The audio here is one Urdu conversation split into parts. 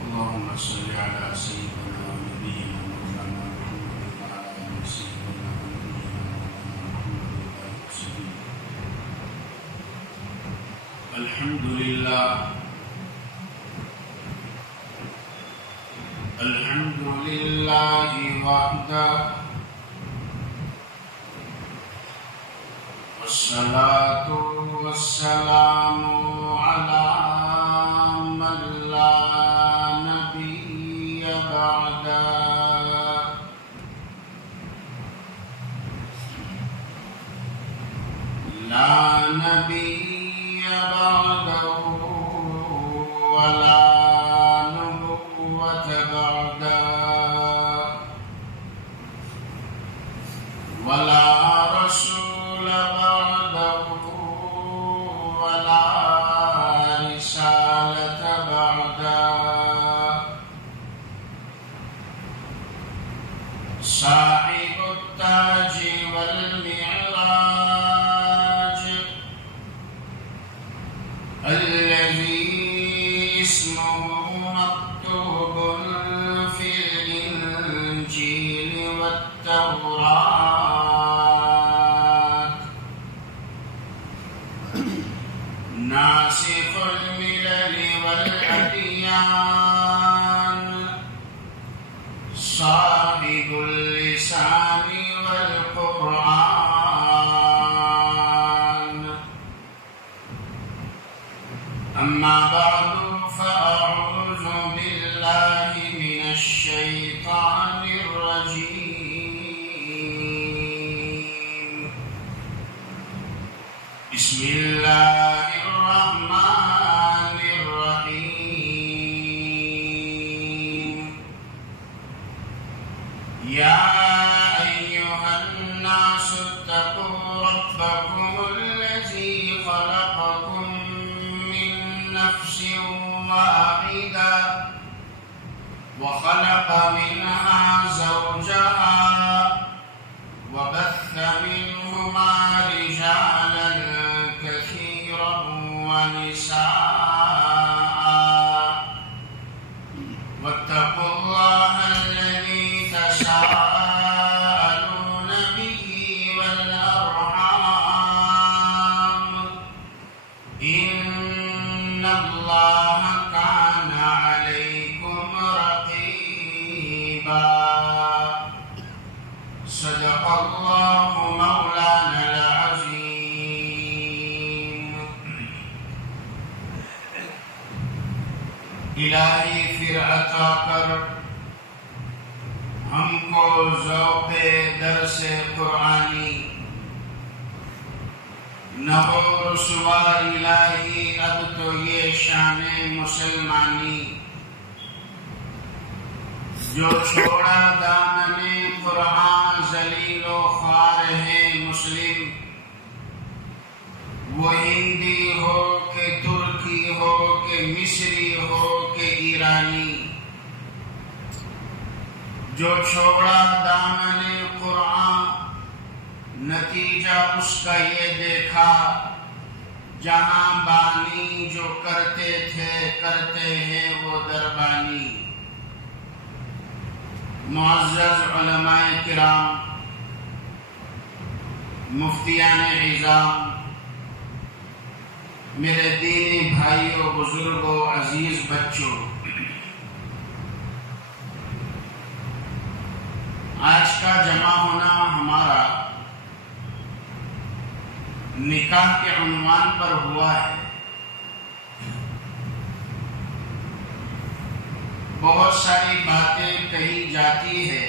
اللهم صل على سيدنا ونبينا مولانا محمد وعلى آل سيدنا ونبينا مولانا محمد وبارك وسلم. الحمد لله الحمد لله وحده والصلاة والسلام على من لا نبي بعده. لا نبي بعده ولا نبوة بعده ولا رسول بعده ولا رسالة بعده. صاحب التاج والمعراج الذي اسمه مكتوب في الإنجيل والتوراة، ناسخ الملل والأديان، صاحب اللسان والقرآن. أما بعد فأعوذ بالله من الشيطان الرجيم. بسم الله الرحمن الرحيم. يا أيها الناس اتقوا ربكم الذي خلقكم من نفس واحدة وخلق منها زوجها وبث منهما رجالا كثيرا ونساء، واتقوا الله الذي تساءلون به والأرحام، إن الله كان عليكم رقيبا. صدق الله مولانا العظيم. الہی پھر عطا کر ہم کو ذوق درس قرآنی، نہ ہو رسوا الہی اب تو یہ شان مسلمانی. جو چھوڑا دامن قرآن ذلیل و خوار ہے مسلم، وہ ہندی ہو کہ ترکی ہو کہ مصری ہو کہ ایرانی. جو چھوڑا دامن قرآن نتیجہ اس کا یہ دیکھا، جہاں بانی جو کرتے تھے کرتے ہیں وہ دربانی. معزز علماء کرام، مفتیان اعظام، میرے دینی بھائیوں، بزرگوں، عزیز بچوں، آج کا جمع ہونا ہمارا نکاح کے عنوان پر ہوا ہے. بہت ساری باتیں کہی جاتی ہے،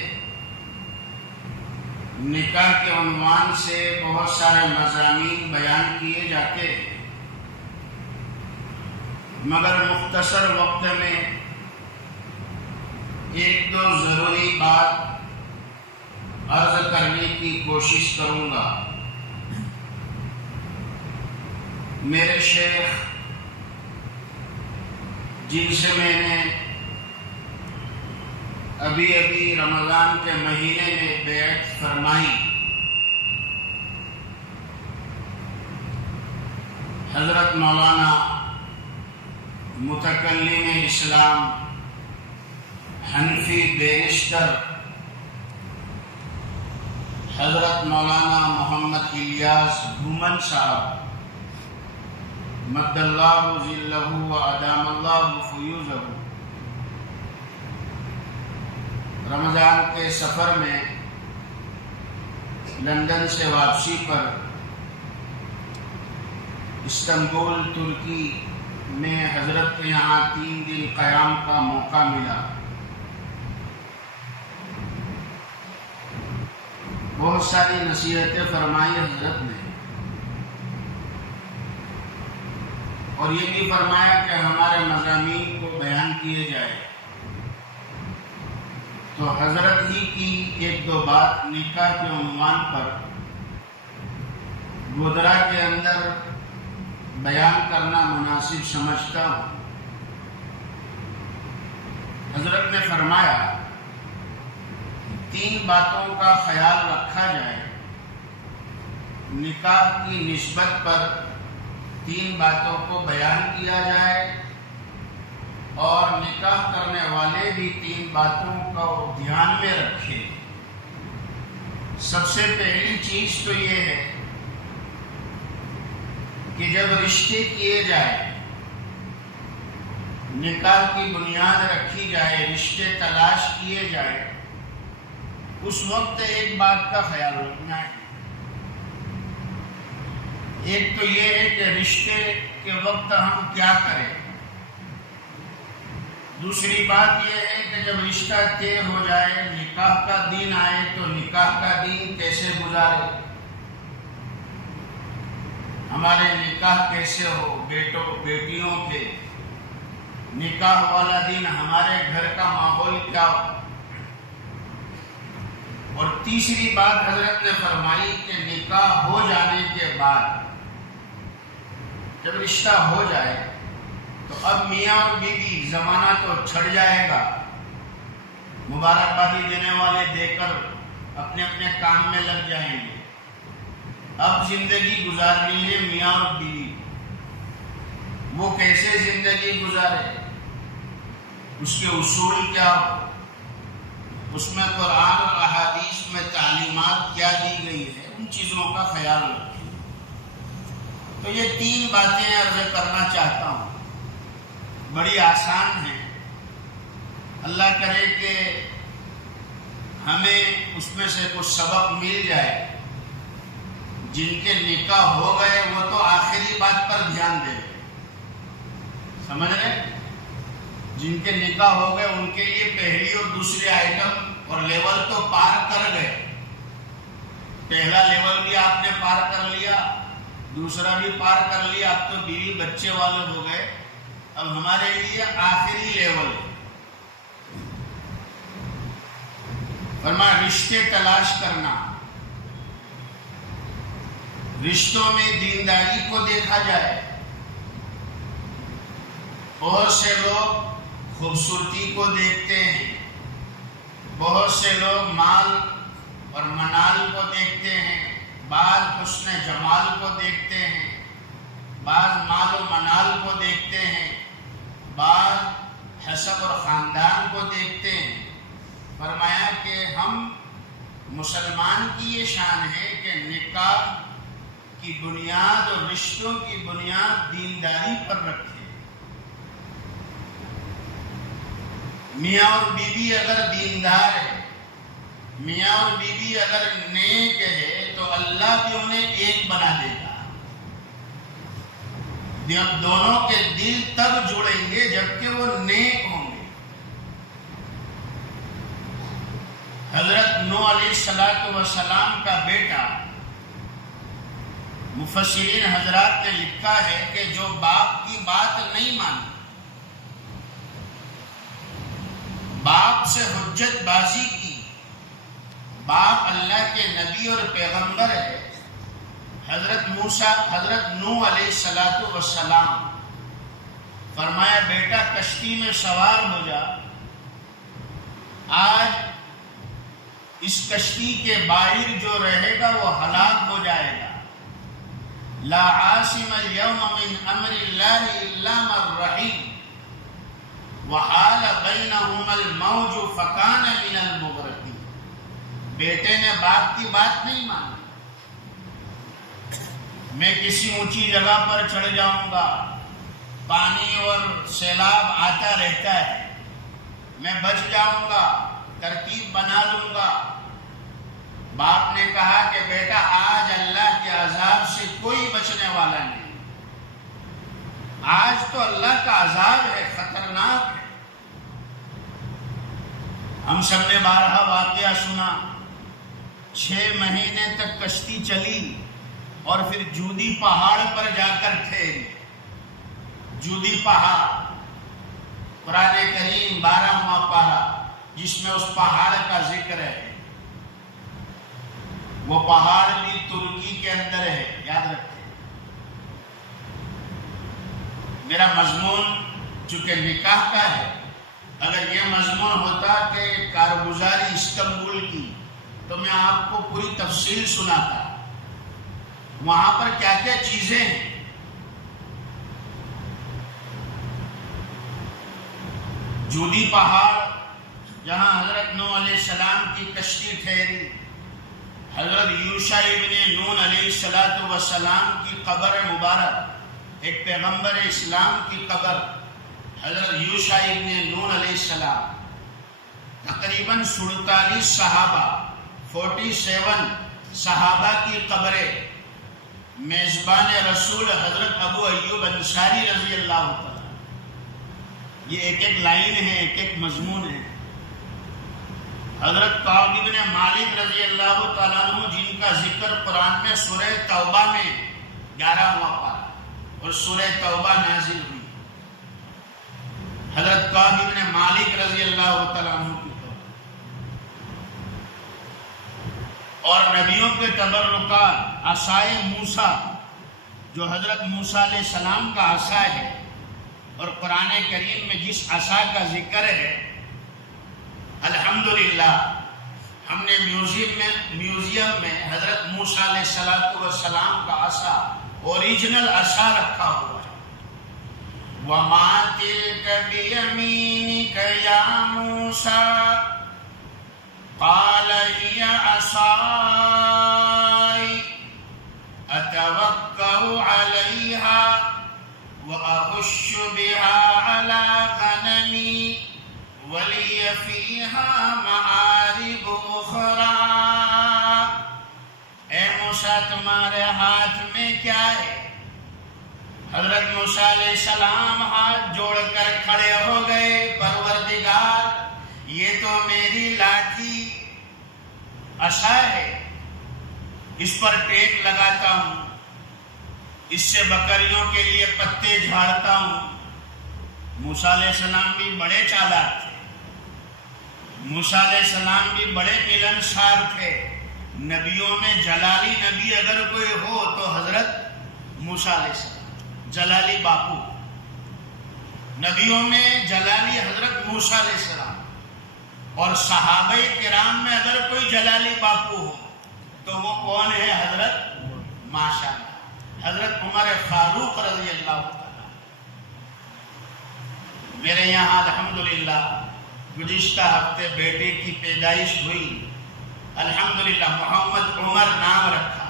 نکاح کے عنوان سے بہت سارے مضامین بیان کیے جاتے ہیں، مگر مختصر وقت میں ایک دو ضروری بات عرض کرنے کی کوشش کروں گا. میرے شیخ جن سے میں نے ابھی رمضان کے مہینے میں بیعت فرمائی، حضرت مولانا متکلم اسلام حنفی بیرسٹر حضرت مولانا محمد الیاس گھومن صاحب مد اللہ ظلہ و ادام اللہ فیوزہ رمضان کے سفر میں لندن سے واپسی پر استنبول ترکی میں حضرت کے یہاں 3 دن قیام کا موقع ملا۔ بہت ساری نصیحتیں فرمائی حضرت نے، اور یہ بھی فرمایا کہ ہمارے مضامین کو بیان کیے جائے۔ تو حضرت ہی کی 1-2 بات نکاح کے عنوان پر گودرا کے اندر بیان کرنا مناسب سمجھتا ہوں۔ حضرت نے فرمایا 3 باتوں کا خیال رکھا جائے، نکاح کی نسبت پر 3 باتوں کو بیان کیا جائے، اور نکاح کرنے والے بھی 3 باتوں کو دھیان میں رکھیں۔ سب سے پہلی چیز تو یہ ہے کہ جب رشتے کیے جائے، نکاح کی بنیاد رکھی جائے، رشتے تلاش کیے جائے، اس وقت ایک بات کا خیال رکھنا ہے۔ ایک تو یہ ہے کہ رشتے کے وقت ہم کیا کریں۔ دوسری بات یہ ہے کہ جب رشتہ طے ہو جائے، نکاح کا دن آئے تو نکاح کا دن کیسے گزارے، ہمارے نکاح کیسے ہو، بیٹیوں کے نکاح والا دن ہمارے گھر کا ماحول کیا ہو۔ اور تیسری بات حضرت نے فرمائی کہ نکاح ہو جانے کے بعد، جب رشتہ ہو جائے تو اب میاں اور بیوی زمانہ تو چھڑ جائے گا، مبارکبادی دینے والے دے کر اپنے اپنے کام میں لگ جائیں گے۔ اب زندگی گزارنی ہے میاں اور بیوی، وہ کیسے زندگی گزارے، اس کے اصول کیا ہو، اس میں قرآن اور احادیث میں تعلیمات کیا دی گئی ہے، ان چیزوں کا خیال رکھیں۔ تو یہ 3 باتیں عرض کرنا چاہتا ہوں، بڑی آسان ہیں۔ اللہ کرے کہ ہمیں اس میں سے کچھ سبق مل جائے۔ جن کے نکاح ہو گئے وہ تو آخری بات پر دھیان دیں، سمجھ رہے؟ جن کے نکاح ہو گئے ان کے لیے پہلی اور دوسری آئٹم اور لیول تو پار کر گئے۔ پہلا لیول بھی آپ نے پار کر لیا، دوسرا بھی پار کر لیا، اب تو بیوی بچے والے ہو گئے۔ اب ہمارے لیے آخری لیول ہے، فرمایا رشتے تلاش کرنا، رشتوں میں دینداری کو دیکھا جائے۔ بہت سے لوگ خوبصورتی کو دیکھتے ہیں، بہت سے لوگ مال اور منال کو دیکھتے ہیں، بعض حسن جمال کو دیکھتے ہیں، بعض مال و منال کو دیکھتے ہیں، بعض حسب اور خاندان کو دیکھتے ہیں۔ فرمایا کہ ہم مسلمان کی یہ شان ہے کہ نکاح کی بنیاد اور رشتوں کی بنیاد دینداری پر رکھے۔ میاں اور بیوی اگر دیندار ہے، میاں اور بیوی اگر نیک ہے تو اللہ بھی انہیں ایک بنا دے گا۔ دونوں کے دل تب جڑیں گے جبکہ وہ نیک ہوں گے۔ حضرت نوح علیہ السلام کا بیٹا، مفسرین حضرات نے لکھا ہے کہ جو باپ کی بات نہیں مانی، باپ سے حجت بازی کی، باپ اللہ کے نبی اور پیغمبر ہے، حضرت نوح علیہ السلام، فرمایا بیٹا کشتی میں سوار ہو جا، آج اس کشتی کے باہر جو رہے گا وہ ہلاک ہو جائے گا، لا عاصم اليوم من امر اللہ الا من رحیم وحال بینہما الموج فکان من المغرقین. بیٹے نے باپ کی بات نہیں مانی. میں کسی اونچی جگہ پر چڑھ جاؤں گا، پانی اور سیلاب آتا رہتا ہے، میں بچ جاؤں گا، ترتیب بنا لوں گا. باپ نے کہا کہ بیٹا آج اللہ کے عذاب سے کوئی بچنے والا نہیں. آج تو اللہ کا عذاب ہے، خطرناک ہے. ہم سب نے بارہا واقعہ سنا. 6 مہینے تک کشتی چلی اور پھر جودی پہاڑ پر جا کر ٹھہری. جودی پہاڑ، قرآن کریم 12واں پارہ جس میں اس پہاڑ کا ذکر ہے. وہ پہاڑ بھی ترکی کے اندر ہے، یاد رکھیں. میرا مضمون چونکہ نکاح کا ہے، اگر یہ مضمون ہوتا کہ کارگزاری استنبول کی تو میں آپ کو پوری تفصیل سناتا. وہاں پر کیا کیا چیزیں ہیں. جودی پہاڑ جہاں حضرت نوح علیہ السلام کی کشتی ٹھہری، حضرت یوشع ابن نون علیہ السلام کی قبر مبارک، ایک پیغمبر اسلام کی قبر حضرت یوشع ابن نون علیہ السلام. تقریباً 47 صحابہ 47 صحابہ کی قبریں. میزبان رسول حضرت ابو ایوب انصاری رضی اللہ تعالیٰ. یہ ایک ایک لائن ہے، ایک ایک مضمون ہے. حضرت کعب بن مالک رضی اللہ تعالیٰ عنہ جن کا ذکر قرآن میں سورہ توبہ میں 11واں پارہ اور سورہ توبہ نازل ہوئی. حضرت کعب بن مالک رضی اللہ تعالیٰ عنہ کی توبہ. اور نبیوں کے تبرکات، عصائے موسیٰ جو حضرت موسیٰ علیہ السلام کا عصا ہے اور قرآن کریم میں جس عصا کا ذکر ہے، الحمدللہ ہم نے میوزیم میں حضرت موسیٰ علیہ السلام کا عصا، اوریجنل عصا رکھا ہوا ہے. وَمَا تِلْكَ بِيَمِينِكَ يَا مُوسَىٰ قَالَ هِيَ عَصَايَ أَتَوَكَّأُ عَلَيْهَا وَأَهُشُّ بِهَا عَلَىٰ غَنَمِي وَلِيَ فِيهَا مَآرِبُ أُخْرَىٰ. اے موسیٰ تمہارے ہاتھ میں کیا ہے؟ حضرت موسیٰ علیہ السلام ہاتھ جوڑ کر کھڑے ہو گئے. پروردگار، یہ تو میری لاٹھی عصا ہے، اس پر ٹیک لگاتا ہوں، اس سے بکریوں کے لیے پتے جھاڑتا ہوں. موسیٰ علیہ السلام بھی بڑے چالاک تھے. موسیٰ علیہ السلام بھی بڑے ملنسار تھے. نبیوں میں جلالی نبی اگر کوئی ہو تو حضرت موسیٰ علیہ السلام، جلالی باپو. نبیوں میں جلالی حضرت موسیٰ علیہ السلام. اور صحابہ کرام میں اگر کوئی جلالی باپو ہو تو وہ کون ہے؟ حضرت ماشاءاللہ حضرت عمر فاروق رضی اللہ تعالیٰ. میرے یہاں الحمدللہ گزشتہ ہفتے بیٹے کی پیدائش ہوئی. الحمدللہ محمد عمر نام رکھا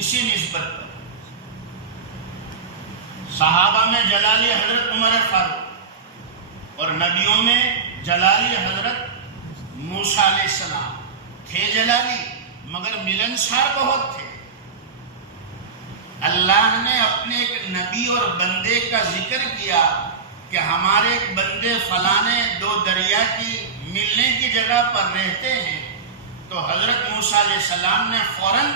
اسی نسبت پر. صحابہ میں جلالی حضرت عمر فاروق اور نبیوں میں جلالی حضرت موسیٰ علیہ السلام. تھے جلالی مگر ملنسار بہت تھے. اللہ نے اپنے ایک نبی اور بندے کا ذکر کیا کہ ہمارے ایک بندے فلانے 2 دریا کی ملنے کی جگہ پر رہتے ہیں، تو حضرت موسیٰ علیہ السلام نے فوراً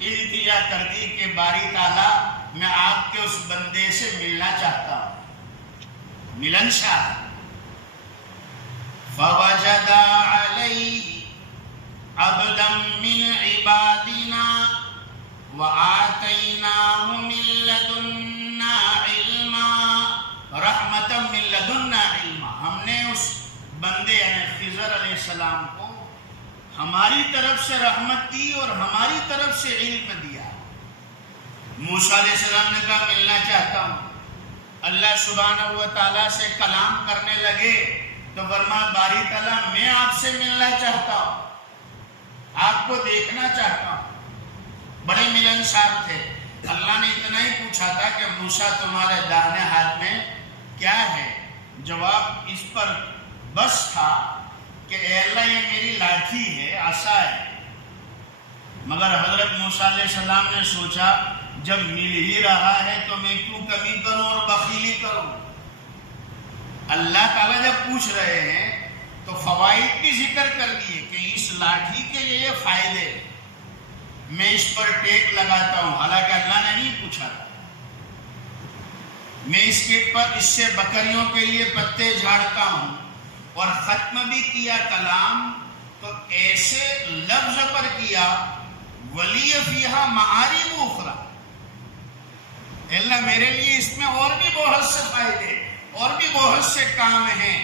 التجا کر دی کہ باری تعالیٰ میں آپ کے اس بندے سے ملنا چاہتا ہوں. ملنسار. فَوَجَدَ عَلَيْهِ عَبْدًا مِّنْ عِبَادِنَا وَآتَيْنَاهُ مِن لَّدُنَّا عِلْمًا رَحْمَةً مِّن لَّدُنَّا عِلْمًا. ہم نے اس بندے یعنی خضر علیہ السلام کو ہماری طرف سے رحمت دی اور ہماری طرف سے علم دیا. موسیٰ علیہ السلام نے کہا ملنا چاہتا ہوں۔ اللہ سبحانہ و تعالیٰ سے کلام کرنے لگے تو فرمایا باری تعالیٰ میں آپ سے ملنا چاہتا ہوں، آپ کو دیکھنا چاہتا ہوں۔ بڑے ملنسار تھے۔ اللہ نے اتنا ہی پوچھا تھا کہ موسیٰ تمہارے داہنے ہاتھ میں کیا ہے؟ جواب اس پر بس تھا کہ اے اللہ یہ میری لاٹھی ہے، عصا ہے۔ مگر حضرت موسیٰ علیہ السلام نے سوچا جب مل ہی رہا ہے تو میں کیوں کمی کروں اور بخیلی کروں؟ اللہ تعالیٰ جب پوچھ رہے ہیں تو فوائد بھی ذکر کر دیے کہ اس لاٹھی کے یہ فائدے، میں اس پر ٹیک لگاتا ہوں، حالانکہ اللہ نے نہیں پوچھا تھا۔ میں اس سے بکریوں کے لیے پتے جھاڑتا ہوں، اور ختم بھی کیا کلام تو ایسے لفظ پر کیا ولی فیہا معارب اخری، اللہ میرے لیے اس میں اور بھی بہت سے فائدے اور بھی بہت سے کام ہیں۔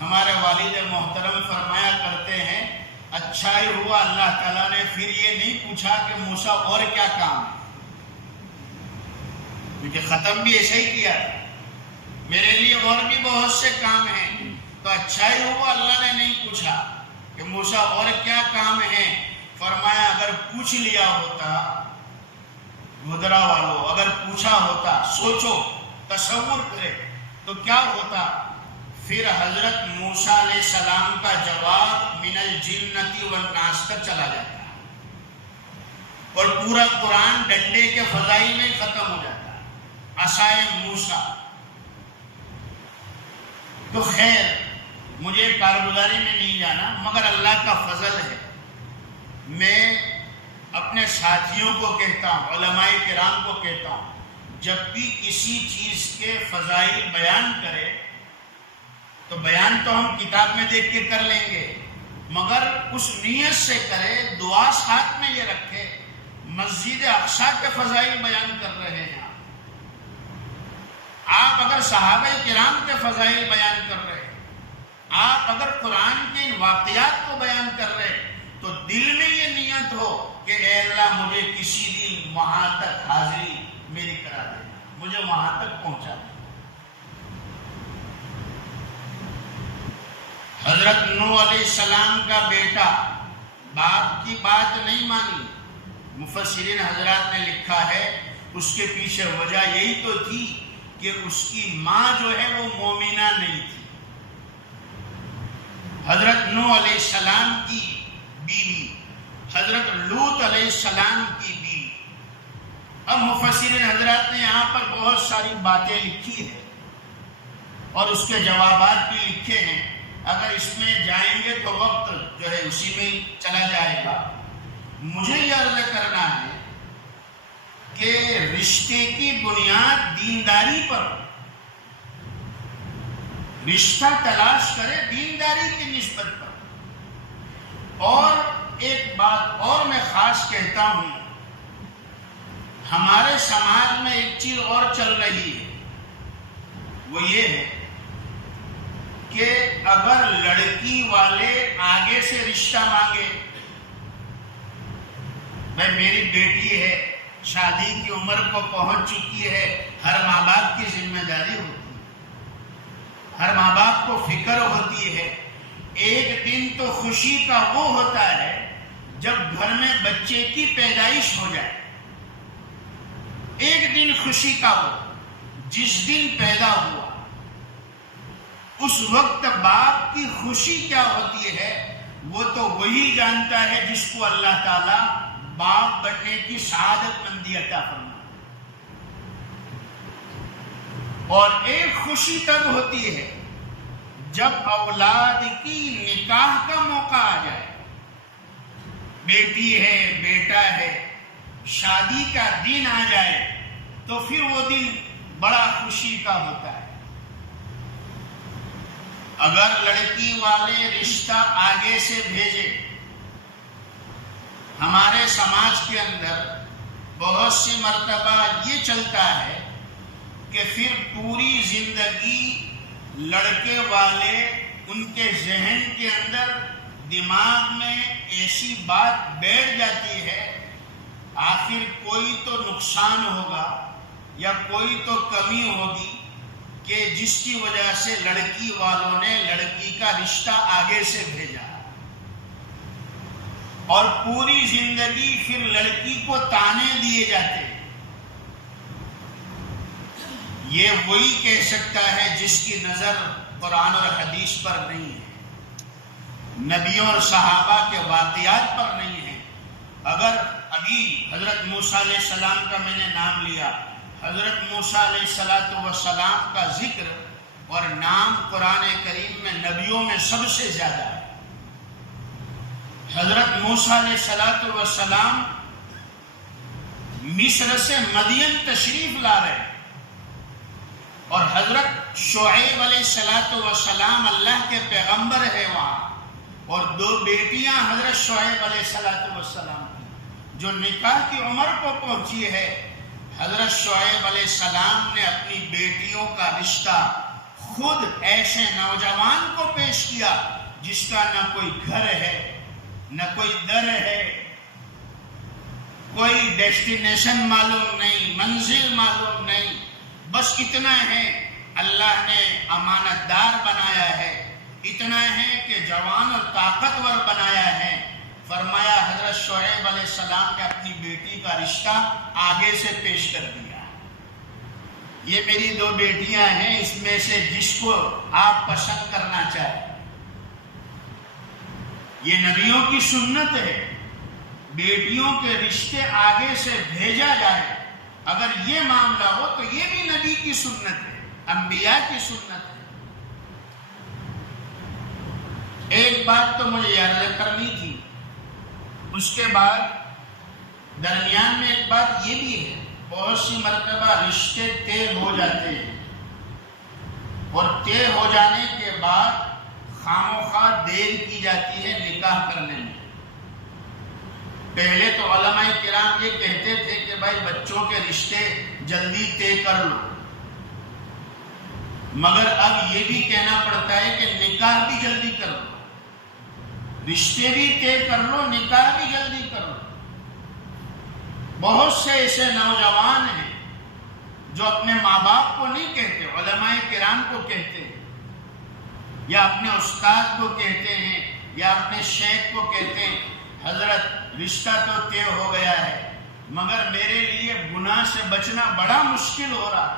ہمارے والد محترم فرمایا کرتے ہیں اچھا ہی ہوا اللہ تعالیٰ نے پھر یہ نہیں پوچھا کہ موسیٰ اور کیا کام ہے، کیونکہ ختم بھی ایسا ہی کیا ہے، میرے لیے اور بھی بہت سے کام ہیں۔ تو اچھا ہی ہوا اللہ نے نہیں پوچھا کہ موسیٰ اور کیا کام ہیں۔ فرمایا اگر پوچھ لیا ہوتا، گھدرا والو اگر پوچھا ہوتا، سوچو تصور کرے تو کیا ہوتا؟ پھر حضرت موسیٰ علیہ السلام کا جواب من الجنۃ والناس تک چلا جاتا ہے، اور پورا قرآن ڈنڈے کے فضائل میں ختم ہو جاتا ہے، عصائے موسیٰ۔ تو خیر مجھے کارگزاری میں نہیں جانا، مگر اللہ کا فضل ہے، میں اپنے ساتھیوں کو کہتا ہوں، علماء کرام کو کہتا ہوں، جب بھی کسی چیز کے فضائل بیان کرے تو بیان تو ہم کتاب میں دیکھ کے کر لیں گے، مگر اس نیت سے کرے، دعا ساتھ میں یہ رکھے مسجد اقصیٰ کے فضائل بیان کر رہے ہیں آپ اگر صحابہ کرام کے فضائل بیان کر رہے ہیں، آپ اگر قرآن کے ان واقعات کو بیان کر رہے ہیں، تو دل میں یہ نیت ہو کہ اے اللہ مجھے کسی دن وہاں تک حاضری میری کرا دینا، مجھے وہاں تک پہنچا دینا۔ حضرت نوح علیہ السلام کا بیٹا باپ کی بات نہیں مانی، مفسرین حضرات نے لکھا ہے اس کے پیچھے وجہ یہی تو تھی کہ اس کی ماں جو ہے وہ مومنہ نہیں تھی، حضرت نوح علیہ السلام کی بیوی، حضرت لوط علیہ السلام کی بیوی۔ اب مفسرین حضرات نے یہاں پر بہت ساری باتیں لکھی ہیں اور اس کے جوابات بھی لکھے ہیں، اگر اس میں جائیں گے تو وقت جو ہے اسی میں چلا جائے گا۔ مجھے یہ عرض کرنا ہے کہ رشتے کی بنیاد دینداری پر، رشتہ تلاش کرے دینداری کی نسبت پر۔ اور ایک بات اور میں خاص کہتا ہوں، ہمارے سماج میں ایک چیز اور چل رہی ہے، وہ یہ ہے کہ اگر لڑکی والے آگے سے رشتہ مانگے، بھائی میری بیٹی ہے، شادی کی عمر کو پہنچ چکی ہے، ہر ماں باپ کی ذمہ داری ہوتی ہے، ہر ماں باپ کو فکر ہوتی ہے۔ ایک دن تو خوشی کا وہ ہوتا ہے جب گھر میں بچے کی پیدائش ہو جائے، ایک دن خوشی کا وہ جس دن پیدا ہوا، اس وقت باپ کی خوشی کیا ہوتی ہے وہ تو وہی جانتا ہے جس کو اللہ تعالیٰ باپ بننے کی سعادت مندی عطا فرمائے۔ اور ایک خوشی تب ہوتی ہے جب اولاد کی نکاح کا موقع آ جائے، بیٹی ہے، بیٹا ہے، شادی کا دن آ جائے تو پھر وہ دن بڑا خوشی کا ہوتا ہے۔ اگر لڑکی والے رشتہ آگے سے بھیجے، ہمارے سماج کے اندر بہت سی مرتبہ یہ چلتا ہے کہ پھر پوری زندگی لڑکے والے ان کے ذہن کے اندر، دماغ میں ایسی بات بیٹھ جاتی ہے آخر کوئی تو نقصان ہوگا یا کوئی تو کمی ہوگی کہ جس کی وجہ سے لڑکی والوں نے لڑکی کا رشتہ آگے سے بھیجا، اور پوری زندگی پھر لڑکی کو تانے دیے جاتے۔ یہ وہی کہہ سکتا ہے جس کی نظر قرآن اور حدیث پر نہیں ہے، نبیوں اور صحابہ کے واقعات پر نہیں ہے۔ اگر ابھی حضرت موسیٰ علیہ السلام کا میں نے نام لیا، حضرت موسیٰ علیہ السلام کا ذکر اور نام قرآن کریم میں نبیوں میں سب سے زیادہ ہے۔ حضرت موسیٰ علیہ السلام مصر سے مدین تشریف لا رہے ہیں، اور حضرت شعیب علیہ السلام اللہ کے پیغمبر ہے وہاں، اور 2 بیٹیاں حضرت شعیب علیہ السلام کی جو نکاح کی عمر کو پہنچی ہے۔ حضرت شعیب علیہ السلام نے اپنی بیٹیوں کا رشتہ خود ایسے نوجوان کو پیش کیا جس کا نہ کوئی گھر ہے، نہ کوئی در ہے، کوئی ڈیسٹینیشن معلوم نہیں، منزل معلوم نہیں، بس اتنا ہے اللہ نے امانت دار بنایا ہے، اتنا ہے کہ جوان اور طاقتور بنایا ہے۔ فرمایا حضرت شعیب علیہ السلام نے اپنی بیٹی کا رشتہ آگے سے پیش کر دیا، یہ میری 2 بیٹیاں ہیں، اس میں سے جس کو آپ پسند کرنا چاہیں۔ یہ نبیوں کی سنت ہے، بیٹیوں کے رشتے آگے سے بھیجا جائے۔ اگر یہ معاملہ ہو تو یہ بھی نبی کی سنت ہے، انبیاء کی سنت ہے۔ ایک بات تو مجھے یاد کرنی تھی، اس کے بعد درمیان میں ایک بات یہ بھی ہے، بہت سی مرتبہ رشتے طے ہو جاتے ہیں، اور طے ہو جانے کے بعد خاموخواہ دیر کی جاتی ہے نکاح کرنے میں۔ پہلے تو علماء کرام یہ کہتے تھے کہ بھائی بچوں کے رشتے جلدی طے کر لو، مگر اب یہ بھی کہنا پڑتا ہے کہ نکاح بھی جلدی کر لو، رشتے بھی طے کر لو، نکاح بھی جلدی کر لو۔ بہت سے ایسے نوجوان ہیں جو اپنے ماں باپ کو نہیں کہتے، علماء کرام کو کہتے ہیں، یا اپنے استاد کو کہتے ہیں، یا اپنے شیخ کو کہتے ہیں، حضرت رشتہ تو طے ہو گیا ہے مگر میرے لیے گناہ سے بچنا بڑا مشکل ہو رہا ہے۔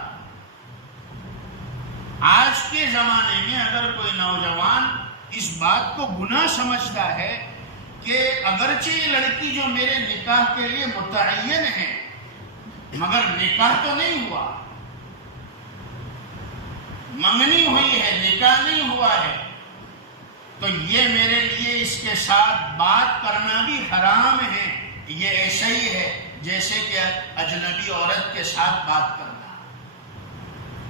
آج کے زمانے میں اگر کوئی نوجوان اس بات کو گناہ سمجھتا ہے کہ اگرچہ یہ لڑکی جو میرے نکاح کے لیے متعین ہے مگر نکاح تو نہیں ہوا، منگنی ہوئی ہے، نکاح نہیں ہوا ہے، تو یہ میرے لیے اس کے ساتھ بات کرنا بھی حرام ہے، یہ ایسا ہی ہے جیسے کہ اجنبی عورت کے ساتھ بات کرنا۔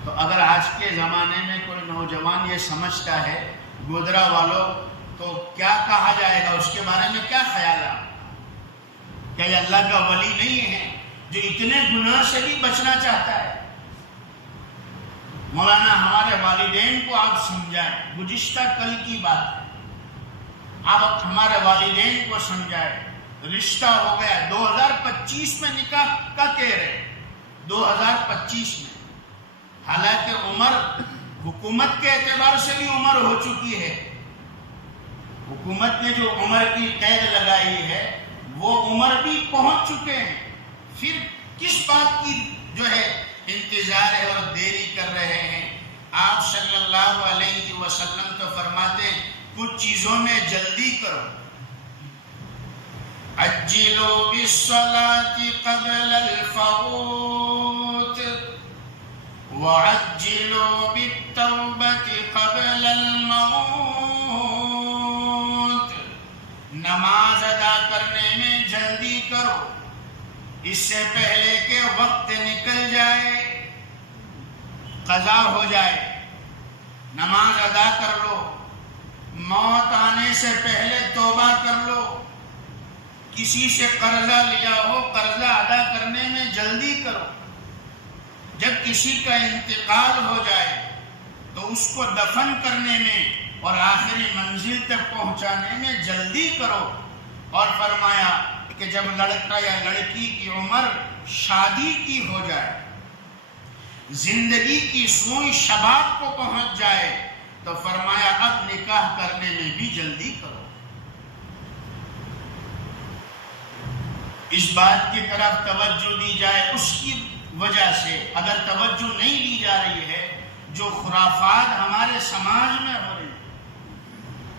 تو اگر آج کے زمانے میں کوئی نوجوان یہ سمجھتا ہے گودرا والوں، تو کیا کہا جائے گا، اس کے بارے میں کیا خیال ہے؟ کیا یہ اللہ کا ولی نہیں ہے جو اتنے گناہ سے بھی بچنا چاہتا ہے؟ مولانا ہمارے والدین کو آپ سمجھائیں، گزشتہ کل کی بات ہے، آپ ہمارے والدین کو سمجھائیں، رشتہ ہو گیا 2025 میں نکاح کا کہہ رہے 2025 میں، حالانکہ عمر حکومت کے اعتبار سے بھی عمر ہو چکی ہے، حکومت نے جو عمر کی قید لگائی ہے وہ عمر بھی پہنچ چکے ہیں، پھر کس بات کی جو ہے انتظار ہے اور دیری کر رہے ہیں؟ آپ صلی اللہ علیہ وسلم تو فرماتے ہیں کچھ چیزوں میں جلدی کرو، عجلوا بالصلاة قبل الفوت وعجلوا بالتوبة قبل الموت۔ نماز ادا کرنے میں جلدی کرو، اس سے پہلے کہ وقت نکل جائے، قضا ہو جائے، نماز ادا کر لو، موت آنے سے پہلے توبہ کر لو، کسی سے قرضہ لیا ہو قرضہ ادا کرنے میں جلدی کرو، جب کسی کا انتقال ہو جائے تو اس کو دفن کرنے میں اور آخری منزل تک پہنچانے میں جلدی کرو، اور فرمایا کہ جب لڑکا یا لڑکی کی عمر شادی کی ہو جائے، زندگی کی سوئی شباب کو پہنچ جائے، تو فرمایا اب نکاح کرنے میں بھی جلدی کرو۔ اس بات کی طرف توجہ دی جائے، اس کی وجہ سے اگر توجہ نہیں دی جا رہی ہے، جو خرافات ہمارے سماج میں ہو رہی ہے،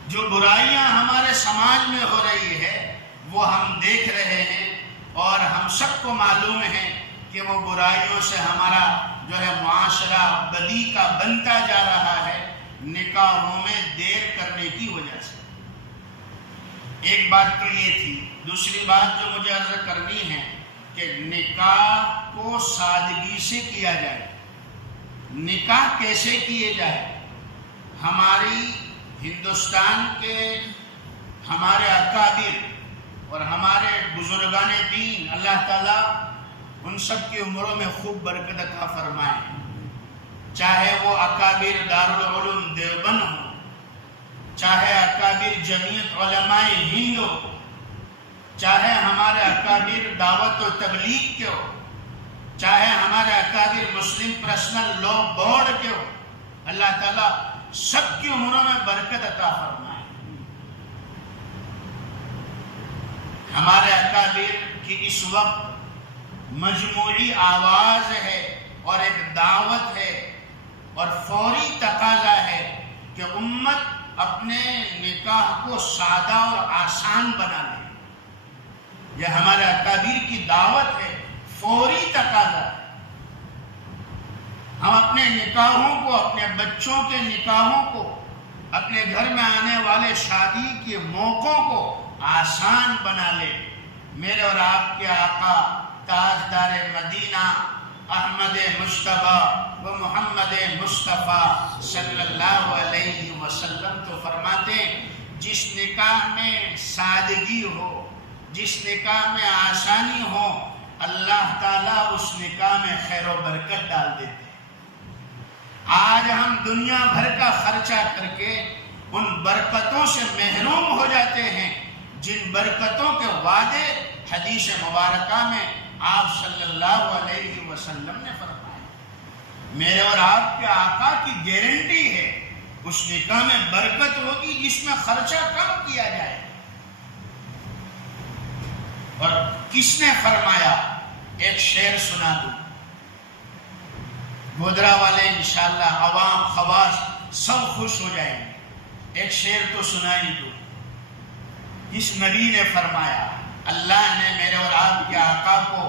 جو برائیاں ہمارے سماج میں ہو رہی ہے، وہ ہم دیکھ رہے ہیں، اور ہم سب کو معلوم ہے کہ وہ برائیوں سے ہمارا جو ہے معاشرہ بدی کا بنتا جا رہا ہے، نکاحوں میں دیر کرنے کی وجہ سے۔ ایک بات تو یہ تھی۔ دوسری بات جو مجھے عرض کرنی ہے کہ نکاح کو سادگی سے کیا جائے۔ نکاح کیسے کیے جائے؟ ہماری ہندوستان کے ہمارے اکابر اور ہمارے بزرگان دین، اللہ تعالیٰ ان سب کی عمروں میں خوب برکت عطا فرمائے، چاہے وہ اکابر دارالعلوم دیوبند ہو، چاہے اکابر جمعیت علماء ہند ہو، چاہے ہمارے اکابر دعوت و تبلیغ کے ہو، چاہے ہمارے اکابر مسلم پرسنل لا بورڈ کے ہو، اللہ تعالیٰ سب کی عمروں میں برکت عطا فرمائے۔ ہمارے اکابر کی اس وقت مجموعی آواز ہے اور ایک دعوت ہے اور فوری تقاضا ہے کہ امت اپنے نکاح کو سادہ اور آسان بنا لے۔ یہ ہمارے اکابر کی دعوت ہے، فوری تقاضا ہے۔ ہم اپنے نکاحوں کو، اپنے بچوں کے نکاحوں کو، اپنے گھر میں آنے والے شادی کے موقعوں کو آسان بنا لے۔ میرے اور آپ کے آقا تاجدار مدینہ احمد مجتبی و محمد مصطفیٰ صلی اللہ علیہ وسلم تو فرماتے ہیں، جس نکاح میں سادگی ہو، جس نکاح میں آسانی ہو، اللہ تعالیٰ اس نکاح میں خیر و برکت ڈال دیتے ہیں۔ آج ہم دنیا بھر کا خرچہ کر کے ان برکتوں سے محروم ہو جاتے ہیں جن برکتوں کے وعدے حدیث مبارکہ میں آپ صلی اللہ علیہ وسلم نے فرمائے۔ میرے اور آپ کے آقا کی گارنٹی ہے اس نکاح میں برکت ہوگی جس میں خرچہ کم کیا جائے۔ اور کس نے فرمایا؟ ایک شعر سنا دوں، گودرا والے انشاءاللہ عوام خواص سب خوش ہو جائیں گے۔ ایک شعر تو سنا ہی دو۔ اس نبی نے فرمایا، اللہ نے میرے اور آپ کے آقا کو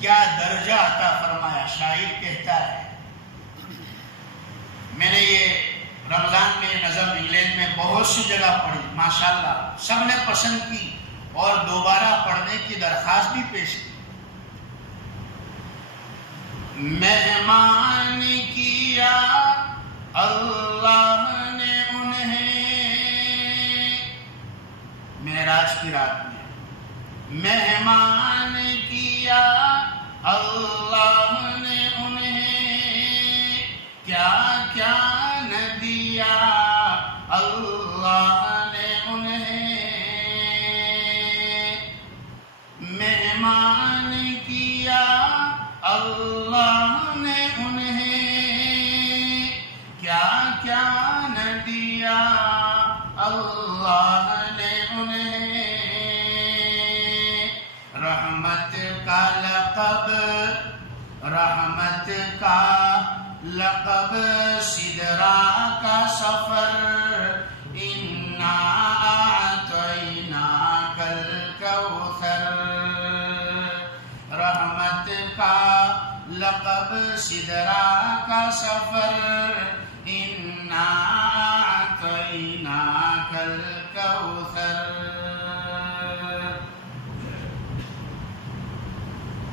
کیا درجہ عطا فرمایا۔ شاعر کہتا ہے، میں نے یہ رمضان میں نظم انگلینڈ میں بہت سی جگہ پڑھی، ماشاءاللہ سب نے پسند کی اور دوبارہ پڑھنے کی درخواست بھی پیش کی۔ مہمان کیا اللہ نے انہیں معراج کی رات میں، مہمان کیا اللہ نے انہیں، کیا کیا نہ دیا اللہ نے انہیں، مہمان کیا اللہ نے انہیں، کیا کیا نہ دیا اللہ نے انہیں، رحمت کا لقب، رحمت کا لقب، سدرا کا سفر، انا اعطیناک الکوثر، رحمت کا لقب، سدرا کا سفر، انا اعطیناک الکوثر۔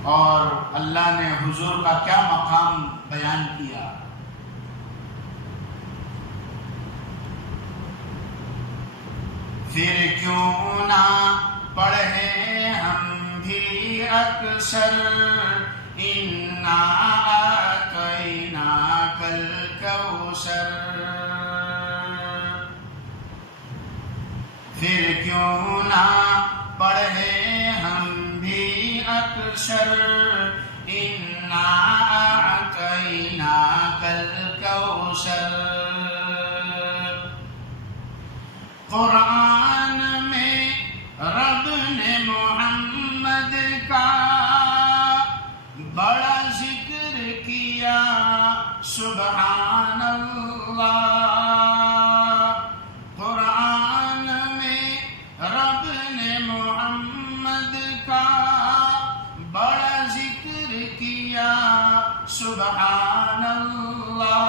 اور اللہ نے حضور کا کیا مقام بیان کیا۔ پھر کیوں نہ پڑھیں ہم بھی اکثر، انا اعطیناک الکوثر، پھر کیوں نہ پڑھیں ہم الكوثر إنا أعطيناك الكوثر. قرآن میں رب نے محمد کا بڑا ذکر کیا سبحان اللہ. قرآن میں رب نے محمد کا بڑا ذکر کیا سبحان اللہ.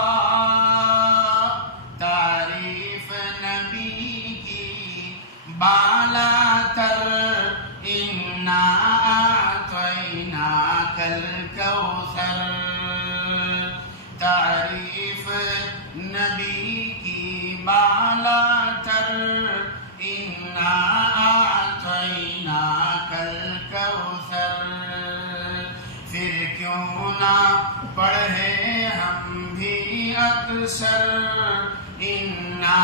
تعریف نبی کی بالا تر انا اعطیناک الکوثر. تعریف نبی کی بالا تر انا اعطیناک الکوثر. پھر کیوں نہ پڑھے ہم بھی اکثر انا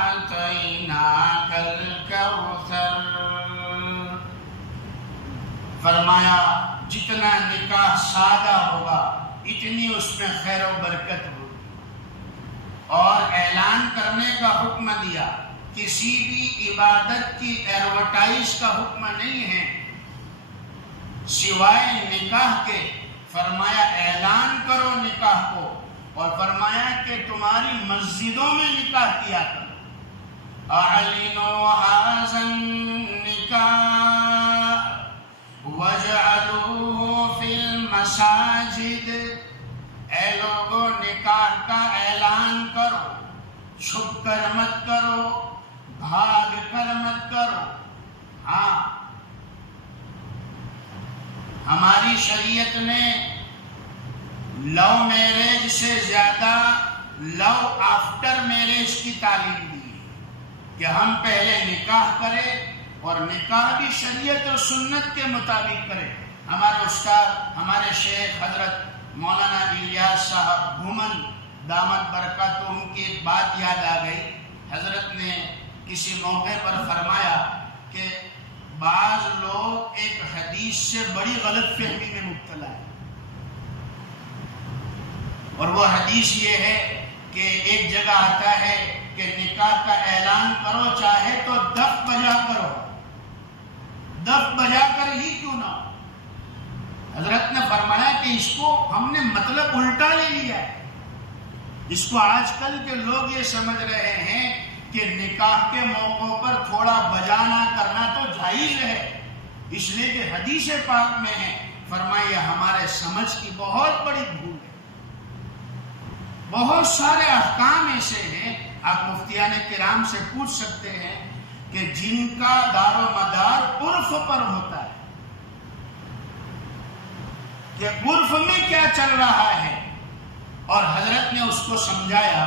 اعطیناک الکوثر. فرمایا جتنا نکاح سادہ ہوگا اتنی اس میں خیر و برکت ہوگی. اور اعلان کرنے کا حکم دیا. کسی بھی عبادت کی ایڈورٹائز کا حکم نہیں ہے سوائے نکاح کے. فرمایا اعلان کرو نکاح کو، اور فرمایا کہ تمہاری مسجدوں میں نکاح کیا کرو. اعلنوا هذا النکاح وَاجْعَلُوهُ فِي الْمَسَاجِدِ. اے لوگوں نکاح کا اعلان کرو، چھپ کر مت کرو، بھاگ کر مت کرو. ہاں ہماری شریعت نے لو میرج سے زیادہ لو آفٹر میرج کی تعلیم دی کہ ہم پہلے نکاح کریں اور نکاح بھی شریعت اور سنت کے مطابق کرے. ہمارے استاد ہمارے شیخ حضرت مولانا الیاس صاحب بھومن دامت برکاتہم کی ایک بات یاد آ گئی. حضرت نے کسی موقع پر فرمایا کہ بعض لوگ ایک حدیث سے بڑی غلط فہمی میں مبتلا ہے، اور وہ حدیث یہ ہے کہ ایک جگہ آتا ہے کہ نکاح کا اعلان کرو چاہے تو دف بجا کرو، دف بجا کر ہی کیوں نہ. حضرت نے فرمایا کہ اس کو ہم نے مطلب الٹا لے لیا ہے. اس کو آج کل کے لوگ یہ سمجھ رہے ہیں کہ نکاح کے موقعوں پر تھوڑا بجانا کرنا تو جائز ہے، اس لیے کہ حدیث پاک میں ہے. فرمایا ہمارے سمجھ کی بہت بڑی بھول ہے. بہت سارے احکام ایسے ہیں آپ مفتیان کرام سے پوچھ سکتے ہیں کہ جن کا دار و مدار عرف پر ہوتا ہے کہ عرف میں کیا چل رہا ہے. اور حضرت نے اس کو سمجھایا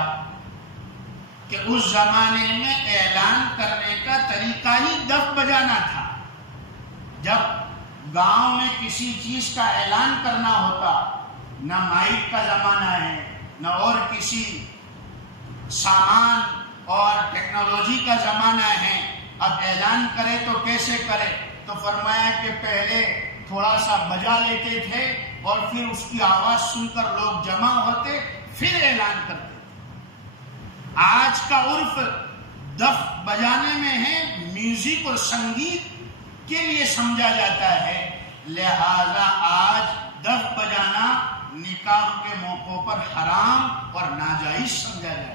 کہ اس زمانے میں اعلان کرنے کا طریقہ ہی دف بجانا تھا. جب گاؤں میں کسی چیز کا اعلان کرنا ہوتا، نہ مائک کا زمانہ ہے نہ اور کسی سامان اور ٹیکنالوجی کا زمانہ ہے. اب اعلان کرے تو کیسے کرے؟ تو فرمایا کہ پہلے تھوڑا سا بجا لیتے تھے اور پھر اس کی آواز سن کر لوگ جمع ہوتے پھر اعلان کرتے. آج کا عرف دف بجانے میں ہے، میوزک اور سنگیت کے لیے سمجھا جاتا ہے. لہذا آج دف بجانا نکاح کے موقعوں پر حرام اور ناجائز سمجھا جائے گا.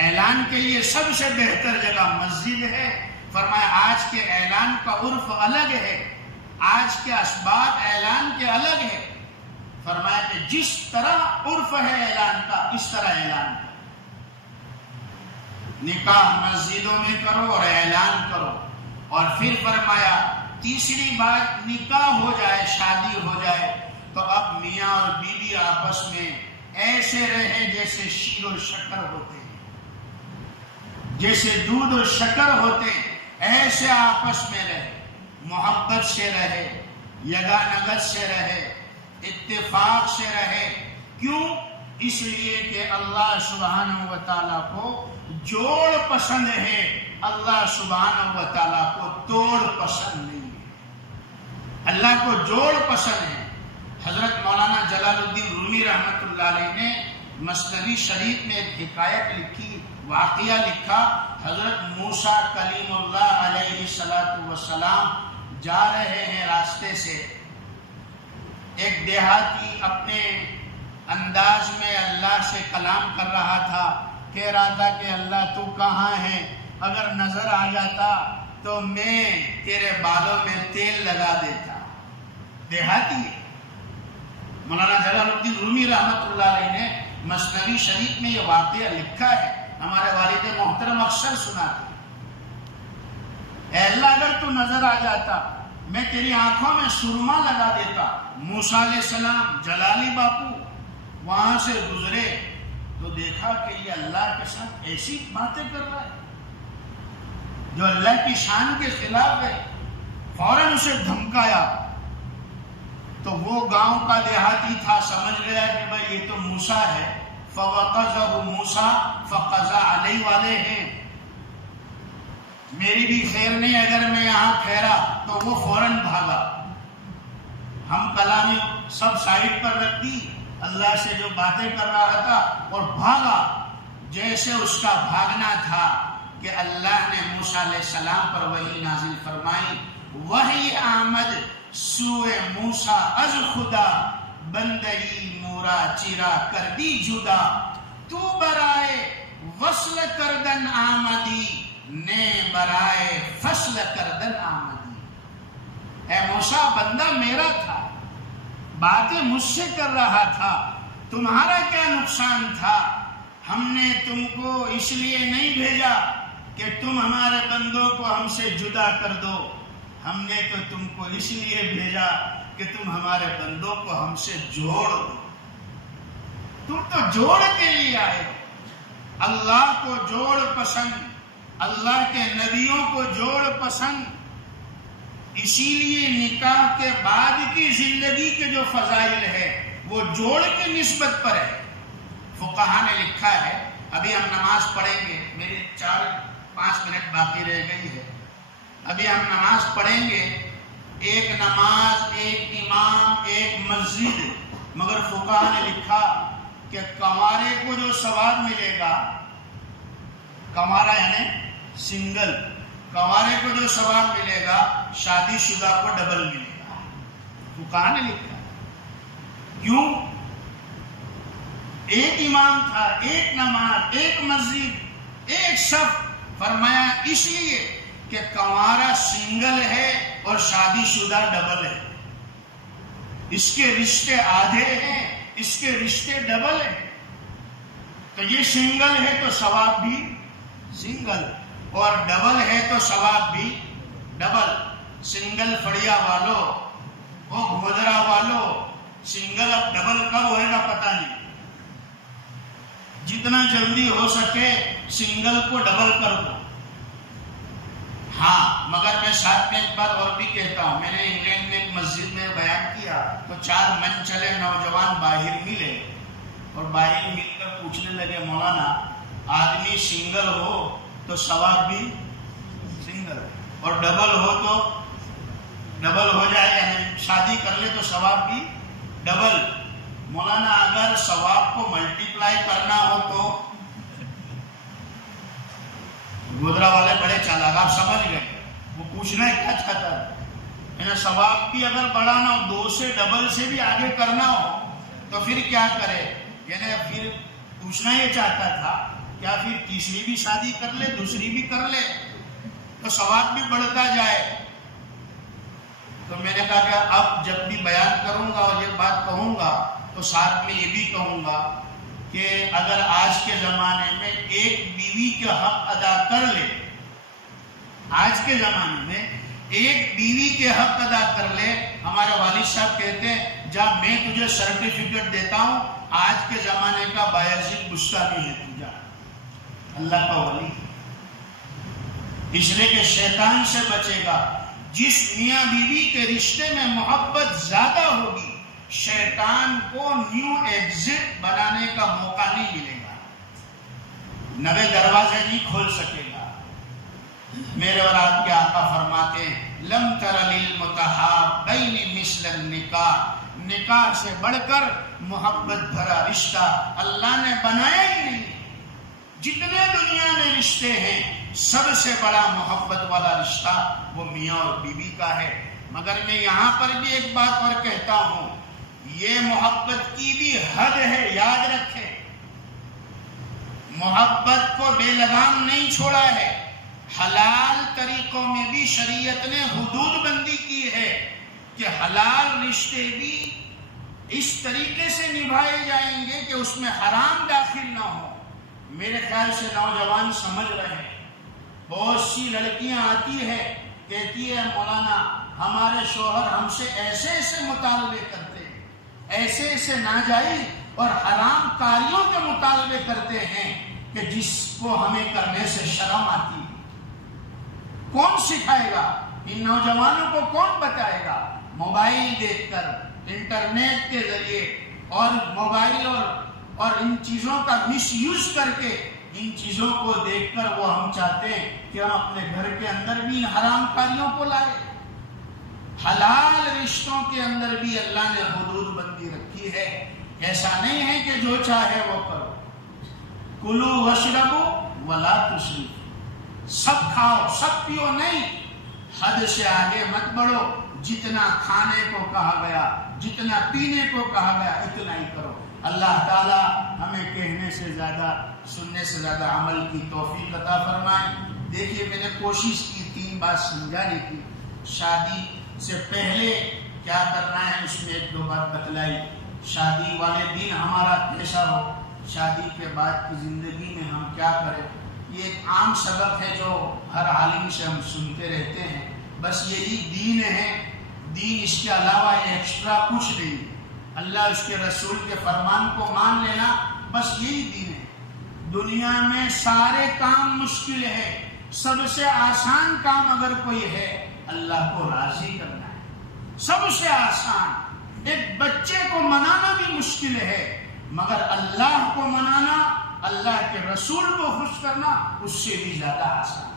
اعلان کے لیے سب سے بہتر جگہ مسجد ہے. فرمایا آج کے اعلان کا عرف الگ ہے، آج کے اسباب اعلان کے الگ ہے. فرمایا کہ جس طرح عرف ہے اعلان کا اس طرح اعلان کرو. نکاح مسجدوں میں کرو اور اعلان کرو. اور پھر فرمایا تیسری بات، نکاح ہو جائے شادی ہو جائے تو اب میاں اور بیوی آپس میں ایسے رہے جیسے شیر اور شکر ہوتے ہیں، جیسے دودھ اور شکر ہوتے ہیں، ایسے آپس میں رہے، محبت سے رہے، یگانگت سے رہے، اتفاق سے رہے. کیوں؟ اس لیے کہ اللہ سبحانہ و تعالیٰ کو جوڑ پسند ہے، اللہ سبحانہ و تعالیٰ کو توڑ پسند نہیں ہے. اللہ کو جوڑ پسند ہے۔ حضرت مولانا جلال الدین رومی رحمۃ اللہ علیہ نے مثنوی شریف میں ایک حکایت لکھی، واقعہ لکھا۔ حضرت موسیٰ کلیم اللہ علیہ السلام جا رہے ہیں راستے سے، ایک دیہاتی اپنے انداز میں اللہ سے کلام کر رہا تھا، کہہ رہا تھا کہ اللہ تو کہاں ہے؟ اگر نظر آ جاتا تو میں تیرے بالوں میں تیل لگا دیتا۔ دیہاتی ہے۔ مولانا جلال الدین رومی رحمۃ اللہ علیہ نے مثنوی شریف میں یہ واقعہ لکھا ہے، ہمارے والد محترم اکثر سناتے ہیں، اے اللہ اگر تو نظر آ جاتا میں تیری آنکھوں میں سرما لگا دیتا۔ موسیٰ علیہ السلام جلالی باپو وہاں سے گزرے تو دیکھا کہ یہ اللہ کے ساتھ ایسی باتیں کر رہا ہے جو اللہ کی شان کے خلاف ہے، فوراً اسے دھمکایا۔ تو وہ گاؤں کا دیہاتی تھا، سمجھ گیا کہ بھائی یہ تو موسیٰ ہے، فَوَقَذَهُ مُوسَىٰ فَقَضَىٰ عَلَيْهِ والے ہیں، میری بھی خیر نہیں اگر میں یہاں ٹھہرا۔ تو وہ فوراً بھاگا، ہم کلامی سب سائڈ پر رکھ دی، اللہ سے جو باتیں کر رہا تھا، اور بھاگا۔ جیسے اس کا بھاگنا تھا کہ اللہ نے موسیٰ علیہ السلام پر وحی نازل فرمائی، وحی آمد سوئے موسیٰ از خدا، بندہی نورا چیرا کر دی جدا، تو برائے وصل کردن آمدی، نے برائے فصل کردن آمدی۔ اے موسیٰ بندہ میرا تھا، باتیں مجھ سے کر رہا تھا، تمہارا کیا نقصان تھا؟ ہم نے تم کو اس لیے نہیں بھیجا کہ تم ہمارے بندوں کو ہم سے جدا کر دو، ہم نے تو تم کو اس لیے بھیجا کہ تم ہمارے بندوں کو ہم سے جوڑ دو۔ تم تو جوڑ کے لیے آئے ہو، اللہ کو جوڑ پسند، اللہ کے نبیوں کو جوڑ پسند، اسی لیے نکاح کے بعد کی زندگی کے جو فضائل ہے وہ جوڑ کے نسبت پر ہے۔ فقہا نے لکھا ہے، ابھی ہم نماز پڑھیں گے، میری 4-5 منٹ باقی رہ گئی ہے، ابھی ہم نماز پڑھیں گے، ایک نماز، ایک امام، ایک مسجد، مگر فقہا نے لکھا کہ کنوارے کو جو ثواب ملے گا، کنوارا یعنی سنگل، کنوارے کو جو ثواب ملے گا شادی شدہ کو ڈبل ملے گا۔ فقہا نے لکھا، کیوں؟ ایک امام تھا، ایک نماز، ایک مسجد، ایک صف، فرمایا اس لیے کہ کنوارا سنگل ہے اور شادی شدہ ڈبل ہے، اس کے رشتے آدھے ہیں، اس کے رشتے ڈبل ہیں، تو یہ سنگل ہے تو ثواب بھی سنگل، اور ڈبل ہے تو ثواب بھی ڈبل۔ سنگل فڑیا والو، وہ گودرا والو، سنگل اب ڈبل کب ہوئے گا پتہ نہیں، جتنا جلدی ہو سکے سنگل کو ڈبل کر دو۔ ہاں مگر میں ساتھ میں ایک بات اور بھی کہتا ہوں، میں نے انگلینڈ میں ایک مسجد میں بیان کیا تو 4 من چلے نوجوان باہر ملے اور باہر مل کر پوچھنے لگے، مولانا آدمی سنگل ہو تو ثواب بھی سنگل اور ڈبل ہو تو ڈبل ہو جائے، یعنی شادی کر لے تو ثواب بھی ڈبل۔ مولانا اگر ثواب کو ملٹیپلائی کرنا ہو تو گودرا والے بڑے چالاک، آپ سمجھ گئے وہ پوچھنا ہے کیا چاہتا ہے، یعنی ثواب بھی اگر بڑھانا ہو، 2 سے ڈبل سے بھی آگے کرنا ہو تو پھر کیا کرے، یعنی پھر پوچھنا یہ چاہتا تھا کیا پھر تیسری بھی شادی کر لے، دوسری بھی کر لے تو ثواب بھی بڑھتا جائے۔ تو میں نے کہا کہ اب جب بھی بیان کروں گا اور یہ بات کہوں گا تو ساتھ میں یہ بھی کہوں گا کہ اگر آج کے زمانے میں ایک بیوی کے حق ادا کر لے، آج کے زمانے میں ایک بیوی کے حق ادا کر لے، ہمارے والد صاحب کہتے ہیں جا میں تجھے سرٹیفکیٹ دیتا ہوں، آج کے زمانے کا بایزید گستاخی ہے تجھا، اللہ کا ولی، اس لیے کہ شیطان سے بچے گا۔ جس میاں بیوی کے رشتے میں محبت زیادہ ہوگی، شیطان کو نیو ایگزٹ بنانے کا موقع نہیں ملے گا، نئے دروازے نہیں کھول سکے گا۔ میرے اور آپ کے آقا فرماتے ہیں لم تر للمتحابین مثل النکاح، نکاح سے بڑھ کر محبت بھرا رشتہ اللہ نے بنایا ہی نہیں۔ جتنے دنیا میں رشتے ہیں سب سے بڑا محبت والا رشتہ وہ میاں اور بیوی کا ہے۔ مگر میں یہاں پر بھی ایک بات اور کہتا ہوں، یہ محبت کی بھی حد ہے، یاد رکھیں۔ محبت کو بے لگام نہیں چھوڑا ہے، حلال طریقوں میں بھی شریعت نے حدود بندی کی ہے کہ حلال رشتے بھی اس طریقے سے نبھائے جائیں گے کہ اس میں حرام داخل نہ ہو۔ میرے خیال سے نوجوان سمجھ رہے ہیں، بہت سی لڑکیاں آتی ہے کہتی ہے مولانا ہمارے شوہر ہم سے ایسے ایسے مطالبے کرتے ہیں، ایسے ایسے ناجائز اور حرام کاریوں کے مطالبے کرتے ہیں کہ جس کو ہمیں کرنے سے شرم آتی ہے۔ کون سکھائے گا ان نوجوانوں کو؟ کون بتائے گا؟ موبائل دیکھ کر، انٹرنیٹ کے ذریعے اور موبائل اور ان چیزوں کا مس یوز کر کے ان چیزوں کو دیکھ کر وہ ہم چاہتے ہیں کہ ہم اپنے گھر کے اندر بھی ان حرام کاریوں کو لائے۔ حلال رشتوں کے اندر بھی اللہ نے حدود بندی رکھی ہے، ایسا نہیں ہے کہ جو چاہے وہ کرو۔ کلوا واشربوا ولا تسرفوا، سب کھاؤ سب پیو نہیں، حد سے آگے مت بڑھو۔ جتنا کھانے کو کہا گیا، جتنا پینے کو کہا گیا اتنا ہی کرو۔ اللہ تعالی ہمیں کہنے سے زیادہ، سننے سے زیادہ عمل کی توفیق عطا فرمائے۔ دیکھیے میں نے کوشش کی 3 بات سمجھانے کی۔ شادی سے پہلے کیا کرنا ہے اس میں 1-2 بات بتلائی۔ شادی والے دن ہمارا کیسا ہو، شادی کے بعد کی زندگی میں ہم کیا کریں۔ یہ ایک عام سبق ہے جو ہر عالم سے ہم سنتے رہتے ہیں، بس یہی دین ہے۔ دین اس کے علاوہ ایکسٹرا کچھ نہیں۔ اللہ اس کے رسول کے فرمان کو مان لینا، بس یہی دین ہے۔ دنیا میں سارے کام مشکل ہے، سب سے آسان کام اگر کوئی ہے اللہ کو راضی کرنا ہے، سب سے آسان۔ ایک بچے کو منانا بھی مشکل ہے، مگر اللہ کو منانا، اللہ کے رسول کو خوش کرنا اس سے بھی زیادہ آسان۔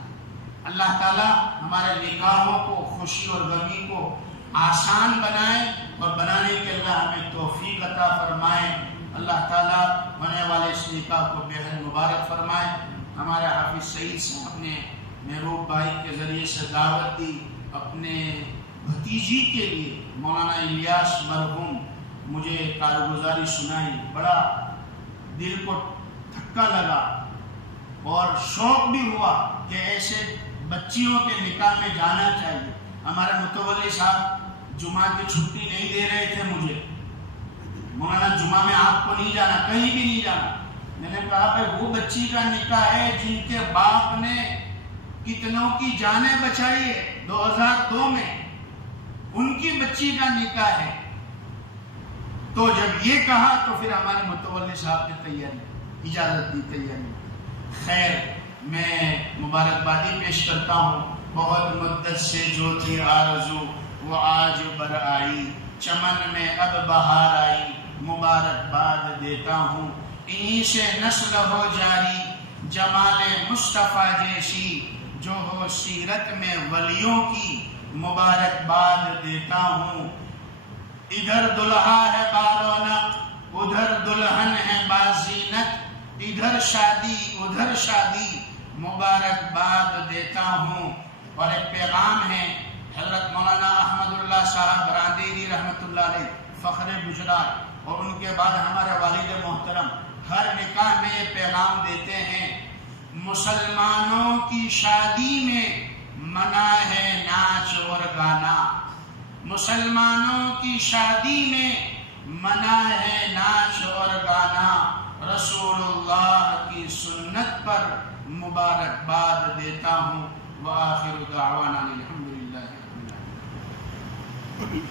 اللہ تعالیٰ ہمارے نکاحوں کو، خوشی اور غمی کو آسان بنائے اور بنانے کے اللہ ہمیں توفیق عطا فرمائے۔ اللہ تعالیٰ ہونے والے اس نکاح کو بے حد مبارک فرمائے۔ ہمارے حافظ سعید صاحب نے محروب بھائی کے ذریعے سے دعوت دی اپنے بھتیجی کے لیے، مولانا الیاس مرحوم، مجھے کارگزاری سنائی، بڑا دل کو دھکا لگا اور شوق بھی ہوا کہ ایسے بچیوں کے نکاح میں جانا چاہیے۔ ہمارے متولی صاحب جمعہ کی چھٹی نہیں دے رہے تھے مجھے، مولانا جمعہ میں آپ کو نہیں جانا، کہیں بھی نہیں جانا۔ میں نے کہا کہ وہ بچی کا نکاح ہے جن کے باپ نے کتنوں کی جانیں بچائی ہے 2002 میں، ان کی بچی کا نکاح ہے۔ تو جب یہ کہا تو پھر ہمارے متولی صاحب نے تیاری، اجازت دی، تیاری۔ خیر، میں مبارکبادی پیش کرتا ہوں۔ بہت مدت سے جو تھی آرزو وہ آج بر آئی، چمن میں اب بہار آئی، مبارکباد دیتا ہوں۔ انہی سے نسل ہو جاری جمال مصطفیٰ جیسی، جو ہو سیرت میں ولیوں کی، مبارکباد دیتا ہوں۔ ادھر دلہا ہے بارونق، ادھر دلہن ہے بازینت، ادھر شادی ادھر شادی، مبارکباد دیتا ہوں۔ اور ایک پیغام ہے حضرت مولانا احمد اللہ صاحب براندیری رحمۃ اللہ علیہ، فخر گجرات، اور ان کے بعد ہمارے والد محترم ہر نکاح میں یہ پیغام دیتے ہیں، مسلمانوں کی شادی میں منع ہے ناچ اور گانا، مسلمانوں کی شادی میں منع ہے ناچ اور گانا، رسول اللہ کی سنت پر مبارکباد دیتا ہوں۔ وآخر دعوانا الحمدللہ رب العالمین۔